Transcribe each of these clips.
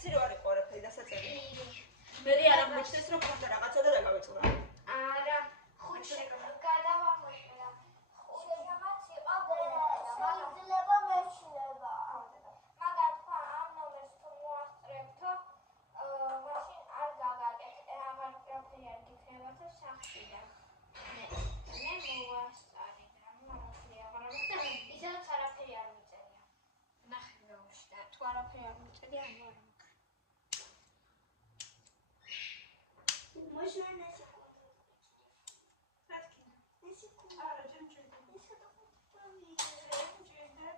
იცი რო არის ყველაფერი დასაწერი. მე არ აღმოჩნდეს რომ ფონტა რაღაცა და დაგავეწყდა. არა, ხუთი გადავამოწმე. შეგამაც იყო შეიძლება მეშინება. მაგათ ამ ნომერს თუ მოასწრებთო, მაშინ არ გაგაკეთე, აღარ პროფილი არ გიქნებათ სახშიდან. მე მოვასწარი და მომასწრე აღარ ამოხდა, ისედაც არაფერი არ მიწერია. ნახე გაუშდა, თუ არაფერი არ მიწერია, ანუ არ Можно на секунду? Раткина. На секунду. Джинджин. Если только Джинджин, да,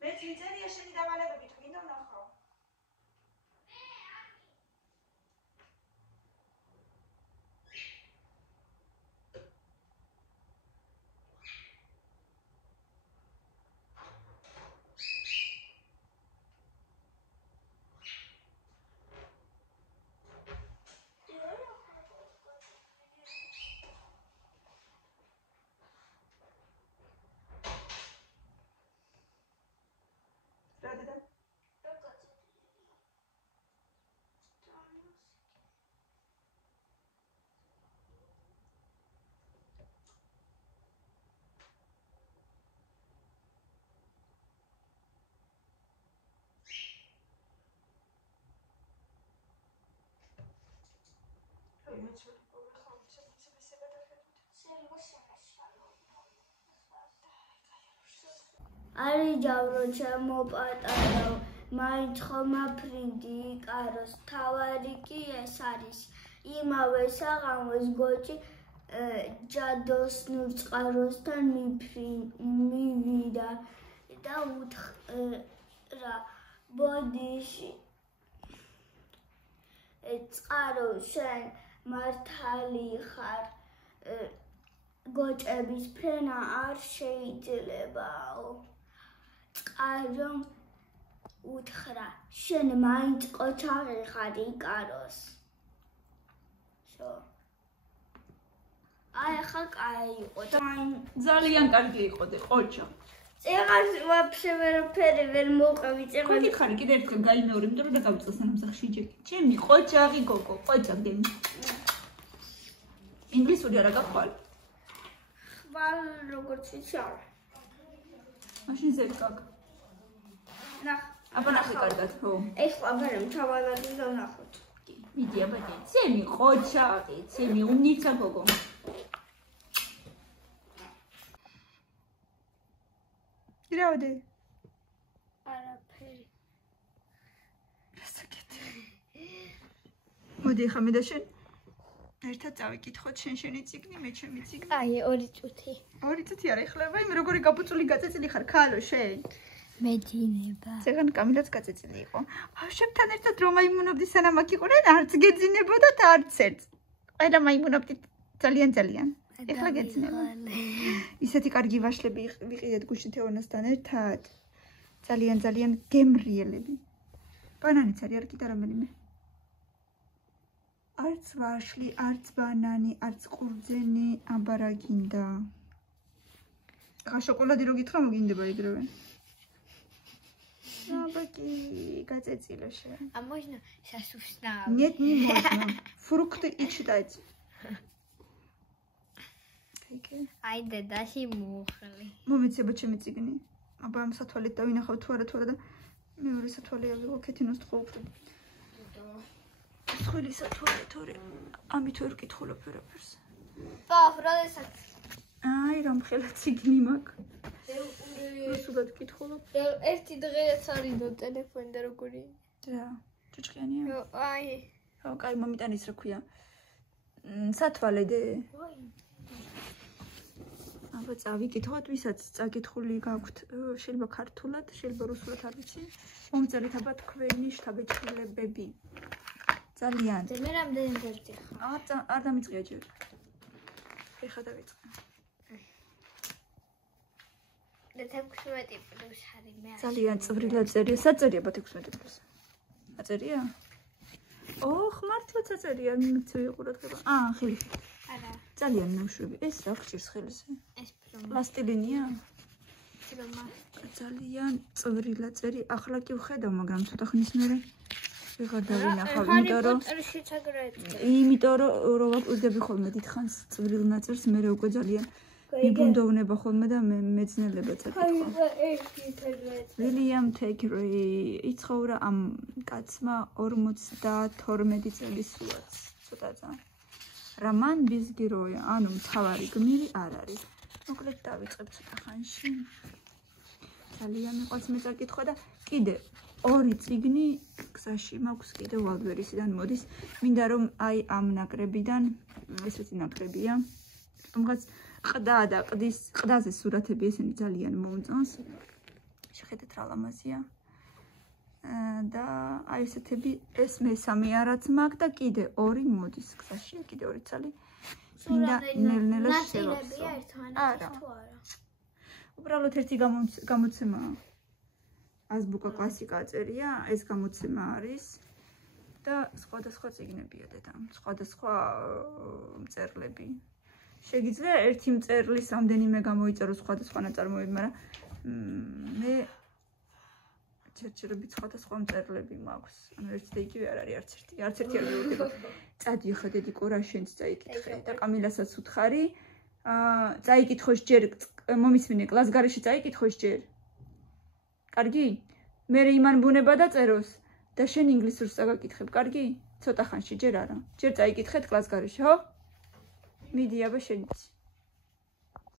მე ძიძერია შენი დავალებებით გინდა ვნახავ. Ari javro chamo patarav, mainც ხომა ფრინდი იკაროს, თავარი კი ეს არის. იმავე საღამოს გოჭი ჯადოს ნურწყაროსთან მივიდა და უთხრა ბოდიში წყარო შენ მართალი ხარ გოჭების ფრენა არ შეიძლებაო წყარომ უთხრა შენ მაინც ყოჩაღი ხარ იკაროს აი ხა კაი იყო ძალიან კარგი იყო და ყოჩა წეღას ვაფშე ვერაფერი ვერ მოყევი წეღა გიქარი კიდე ერთხელ გაიმეორე იმიტომ რომ დაგავწეს სამსახში ჯექი ჩემი ყოჩაღი გოგო ყოჩაგენ ინგლისური არა გახვალ ხვალ როგორც ვიჩარ მაშინ ზეკაკ ნახ აბა ნახე კარგად ხო ეხლა ვერემ ჩავალადი და ვნახოთ მიდი აბა ჩემი ყოჩაღი ჩემი უმნიცა გოგო Iraode. არაფერი. რასაკეთე. მოდი ხა მე და შენ ერთად წავიკითხოთ შენი ციგნი, მე ჩემი ციგნი. აი 2 წუთი. 2 წუთი არ ეხლება, იმ როგორი გაპუწული გაწეწილი ხარ, ქალო შენ. მეძინება. ზეგან კამილაც გაწეწილი იყო. ბავშვებთან ერთად რომ აიმუნობდი სანამ აქ იყვნენ, არც გეძინებოდათ არც ერთს. ყველა მაიმუნობდით ძალიან. ეხლა გეძინება. ისეთი კარგი ვაშლები ვიყიდეთ გუშინ თეონასთან ერთად. ძალიან გემრიელები. ბანანიც არის არ კიდე რომელიმე. არც ვაშლი, არც ბანანი, არც ყურძენი, აბა რა გინდა. ახლა შოკოლადი რო გითხრა მოგინდება იგრევე. აბა კი გაწეწილა შენ. А можно сейчас уснуть? Нет, не можно. Фрукты и читать. Айде, даши мухли. მომეცება ჩემი წიგნი. აბა ამ სათვალით დავინახავ თუ არა და მეორე სათვალე ავიღო ქეთინოს თხოვდი. სხვილი სათვალე თორე ამით ვერ კითხულობ ვერაფერს. Пап, როდესაც აი რამ ხელა წიგნი მაქვს. სულად კითხულობ. ერთი დღეაც არიდო ტელეფონი და როგორი. რა, ჭუჭყიანია? აი. ხო, კაი, მომიტანის რა ქვია. სათვალე დე. აბა წავიკითხოთ, ვისაც წაკითხული გაქვთ, შეიძლება ქართულად, შეიძლება რუსულად არ ვიცი. მომწერეთ აბა თქვენი შთაბეჭდილებები. ძალიან. მე რამდენი ვერდი ხარ? არ დამიწყია ჯერ. ეხა დავიწყე. და 16 პლუს არის მე. ძალიან წვრილად წერია. საწერია აბა 16 პლუს. აწერია? ოხ, მართლაც აწერია, მივიყუროთ ხება. ხელი. არა. ძალიან ნამშვები. ეს რა გჭირს ხელზე? ეს პლასტილინია? ფლომა. ძალიან წვრილად წერი. ახლა კი ვხედავ, მაგრამ ცოტა ხნის მერე ვეღარ დავინახავ, იმიტომ რომ რო ვაკვირდები ხოლმე დიდხანს წვრილ ნაწერს, მერე უკვე ძალიან მიბუნდოვნება ხოლმე და მეძნელებაც აკითხვა. ვილიამ თეიკერი იცხოვრა ამ კაცმა 52 წელი სულაც. ცოტა. რამან ბიზგიროია, ანუ მთავარი გმირი არ არის. მოკლედ დავიწყებ ცოტა ხანში. ძალიან მიყვარს მე წაკითხვა და კიდე ორი წიგნი გზაში მაქვს კიდე ვალდვერისიდან მოდის. მინდა რომ აი ამ ნაკრებიდან, ესეთი ნაკრებია. თუმცა ყდა და ყდაზე სურათები ესენი ძალიან მოუნწონს. შეხედეთ რა ლამაზია. და აი ესეთები ეს მესამე არაც მაქვს და კიდე ორი მოდის გზაში, კიდე ორი ცალი. მინდა ნელ-ნელა შევავსო. არა. უბრალოდ ერთი გამოცემაა. азбука კლასიკა წერია, ეს გამოცემა არის და სხვადასხვა წიგნებია დედამ, სხვადასხვა მწერლები. შეგიძლია ერთი მწერლის რამდენიმე გამოიწერო სხვადასხვა ნაწარმოები, მაგრამ მე ჩერჩერობით სხვადასხვა მწერლები მაქვს. ანუ ერთი და იგივე არ არის არც ერთი არ მივუდება. წადი ხა დედიკო რა შენც წაიკითხე და კამილასაც უთხარი. წაიკითხოს ჯერ მომისმინე კლას გარეშე წაიკითხოს ჯერ. კარგი? მე იმან ბუნება და წეროს და შენ ინგლისურს წაგაკითხებ, კარგი? ცოტა ხანში ჯერ არა. ჯერ წაიკითხეთ კლას გარეშე, ხო? მიდი აბა შენიც.